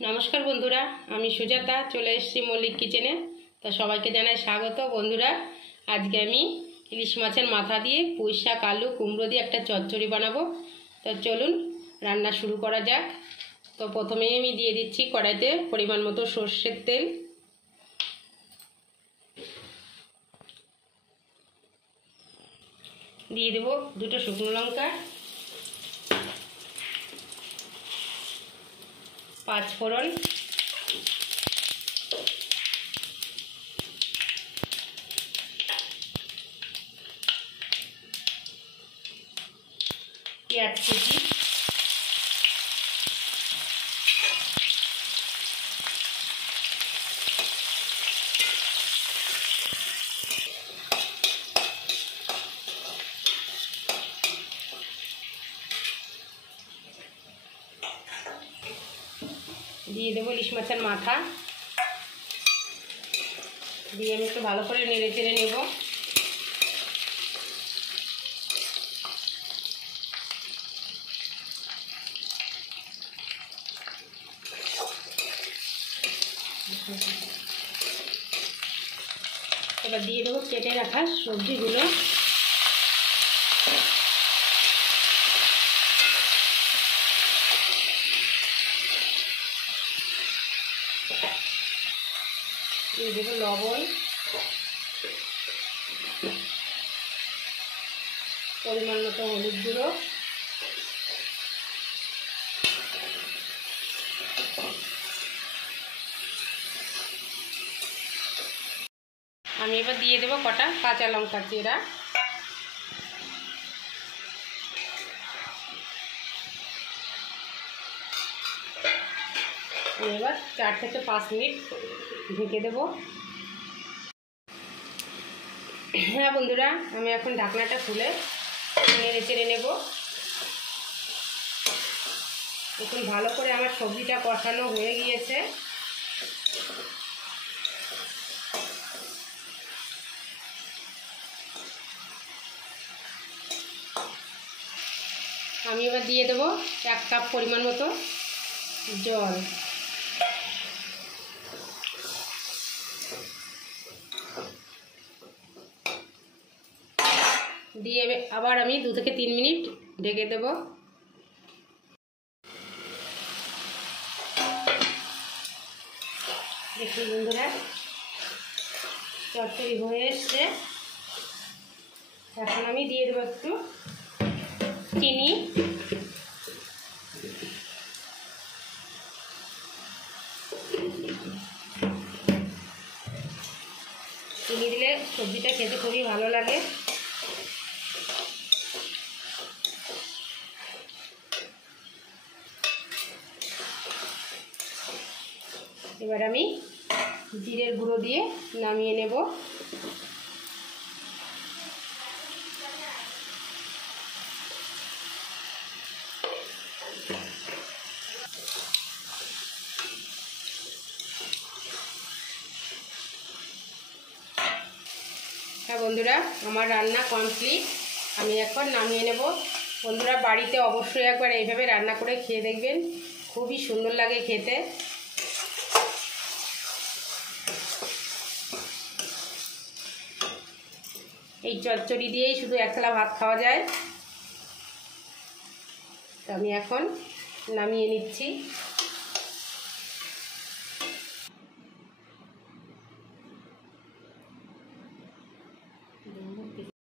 নমস্কার বন্ধুরা, আমি সুজাতা চলে এসেছি মল্লিক কিচেনে। তো সবাইকে জানাই স্বাগত। বন্ধুরা, আজকে আমি ইলিশ মাছের মাথা দিয়ে পুঁই শাক, আলু, কুমড়ো দিয়ে একটা চচ্চড়ি বানাবো। তো চলুন রান্না শুরু করা যাক। তো প্রথমেই আমি দিয়ে দিচ্ছি কড়াইতে পরিমাণ মতো সর্ষের তেল। দিয়ে দেবো দুটো শুকনো লঙ্কা, 5 ফোড়ন, পেঁয়াজ কুচি, দিয়ে দেবো ইলিশ মাছের মাথা, দিয়ে আমি একটু ভালো করে নেড়ে চেড়ে নেব। এবার দিয়ে দেবো কেটে রাখা সবজিগুলো। দিয়ে দেবো লবণ, পরিমাণ মতো হলুদ গুঁড়ো, আমি এবার দিয়ে দেবো কটা কাঁচা লঙ্কা চেরা, এবার 4 থেকে 5 মিনিট ঢেকে দেবো। হ্যাঁ বন্ধুরা, আমি এখন ঢাকনাটা খুলে নেড়ে চেড়ে নেব। এখন ভালো করে আমার সবজিটা কষানো হয়ে গিয়েছে। আমি এবার দিয়ে দেবো 1 কাপ পরিমাণ মতো জল। দিয়ে আবার আমি 2 থেকে 3 মিনিট ঢেকে দেব। দেখুন বন্ধুরা, চচ্চড়ি হয়ে এসছে। এখন আমি দিয়ে দেবো একটু চিনি, চিনি দিলে সবজিটা খেতে খুবই ভালো লাগে। এবার আমি জিরের গুঁড়ো দিয়ে নামিয়ে নেব। হ্যাঁ বন্ধুরা, আমার রান্না কমপ্লিট। আমি এখন নামিয়ে নেব। বন্ধুরা, বাড়িতে অবশ্যই একবার এইভাবে রান্না করে খেয়ে দেখবেন, খুবই সুন্দর লাগে খেতে। এই চচ্চড়ি দিয়েই শুধু এক থালা ভাত খাওয়া যায়। তো আমি এখন নামিয়ে নিচ্ছি।